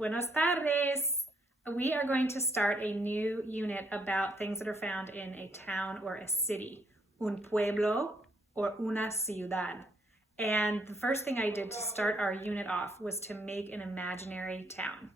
Buenas tardes. We are going to start a new unit about things that are found in a town or a city. Un pueblo or una ciudad. And the first thing I did to start our unit off was to make an imaginary town.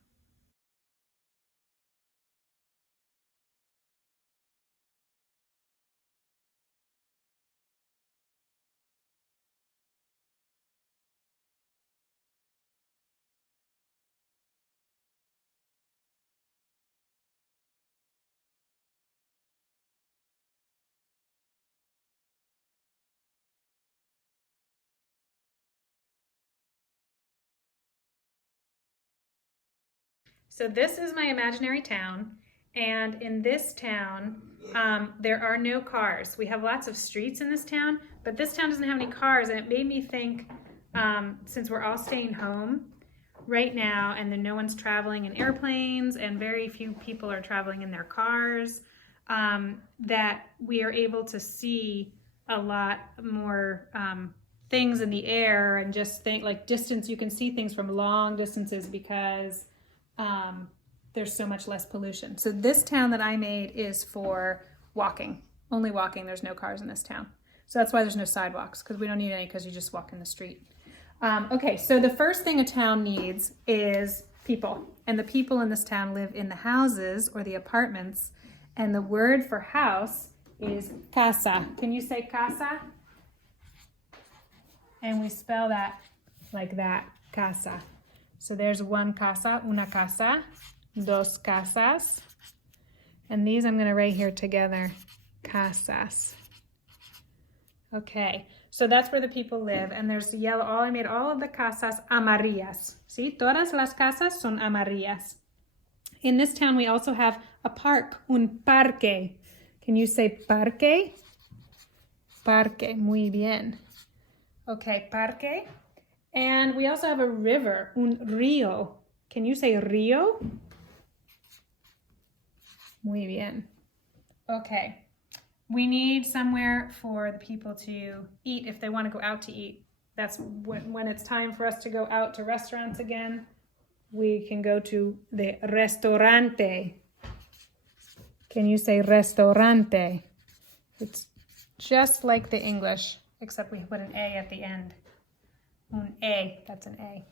So this is my imaginary town, and in this town, there are no cars. We have lots of streets in this town, but this town doesn't have any cars, and it made me think, since we're all staying home right now, and then no one's traveling in airplanes, and very few people are traveling in their cars, that we are able to see a lot more things in the air, and just think like distance, you can see things from long distances because there's so much less pollution. So this town that I made is for walking, only walking. There's no cars in this town. So that's why there's no sidewalks, because we don't need any, because you just walk in the street. Okay, so the first thing a town needs is people. And the people in this town live in the houses or the apartments. And the word for house is casa. Can you say casa? And we spell that like that, casa. So there's one casa, una casa, dos casas. And these I'm going to write here together, casas. Okay, so that's where the people live. And there's yellow, I made all of the casas amarillas. See, todas las casas son amarillas. In this town, we also have a park, un parque. Can you say parque? Parque, muy bien. Okay, parque. And we also have a river, un río. Can you say río? Muy bien. Okay. We need somewhere for the people to eat if they want to go out to eat. That's when it's time for us to go out to restaurants again. We can go to the restaurante. Can you say restaurante? It's just like the English, except we put an A at the end. Un A, that's an A.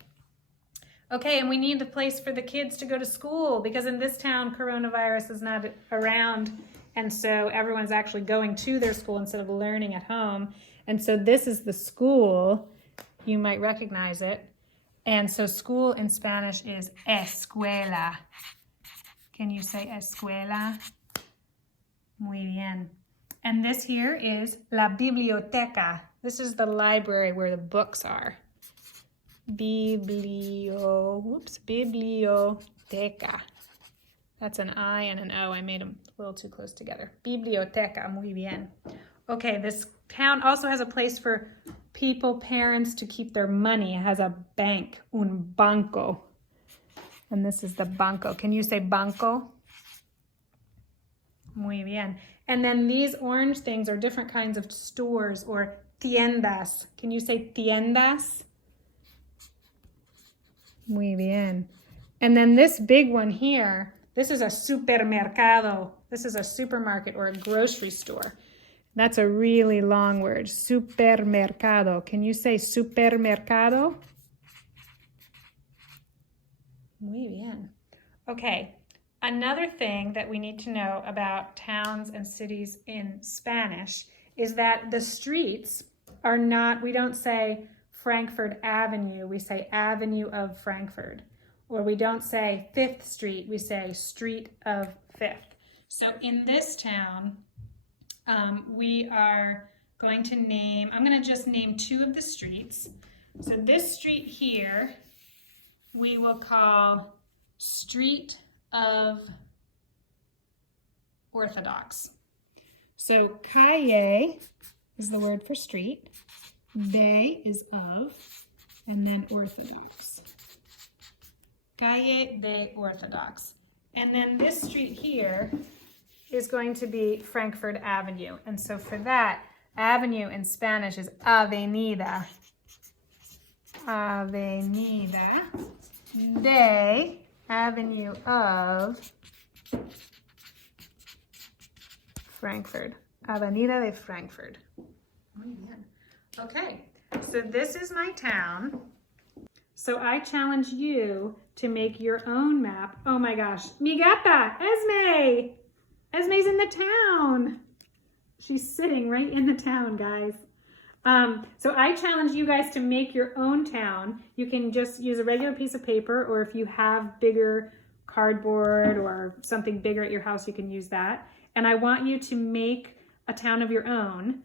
Okay, and we need a place for the kids to go to school, because in this town, coronavirus is not around, and so everyone's actually going to their school instead of learning at home. And so this is the school. You might recognize it. And so school in Spanish is escuela. Can you say escuela? Muy bien. And this here is la biblioteca. This is the library where the books are. Biblioteca. That's an I and an O. I made them a little too close together. Biblioteca, muy bien. Okay, this town also has a place for people, parents, to keep their money. It has a bank, un banco. And this is the banco. Can you say banco? Muy bien. And then these orange things are different kinds of stores or tiendas. Can you say tiendas? Muy bien. And then this big one here, this is a supermercado. This is a supermarket or a grocery store. That's a really long word, supermercado. Can you say supermercado? Muy bien. Okay, another thing that we need to know about towns and cities in Spanish is that the streets are not, we don't say Frankfurt Avenue, we say Avenue of Frankfurt. Or we don't say 5th Street, we say Street of 5th. So in this town, we are going to name, I'm going to just name 2 of the streets. So this street here, we will call Street of Orthodox. So calle is the word for street, de is of, and then Orthodox. Calle de Orthodox. And then this street here is going to be Frankfurt Avenue. And so for that, avenue in Spanish is avenida. Avenida de, Avenue of Frankfurt. Avenida de Frankfurt. Muy bien. Okay, so this is my town. So I challenge you to make your own map. Oh my gosh, mi gata, Esme! Esme's in the town. She's sitting right in the town, guys. So I challenge you guys to make your own town. You can just use a regular piece of paper, or if you have bigger cardboard or something bigger at your house, you can use that. And I want you to make a town of your own.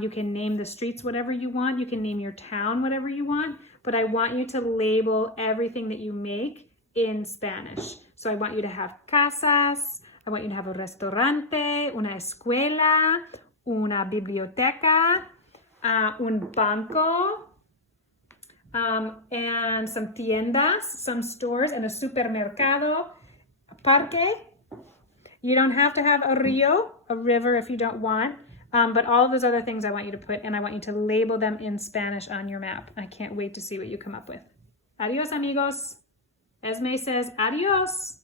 You can name the streets whatever you want. You can name your town whatever you want. But I want you to label everything that you make in Spanish. So I want you to have casas. I want you to have a restaurante, una escuela, una biblioteca, un banco, and some tiendas, some stores, and a supermercado, a parque. You don't have to have a rio, a river, if you don't want, but all of those other things I want you to put, and I want you to label them in Spanish on your map. I can't wait to see what you come up with. Adios, amigos. Esme says adios.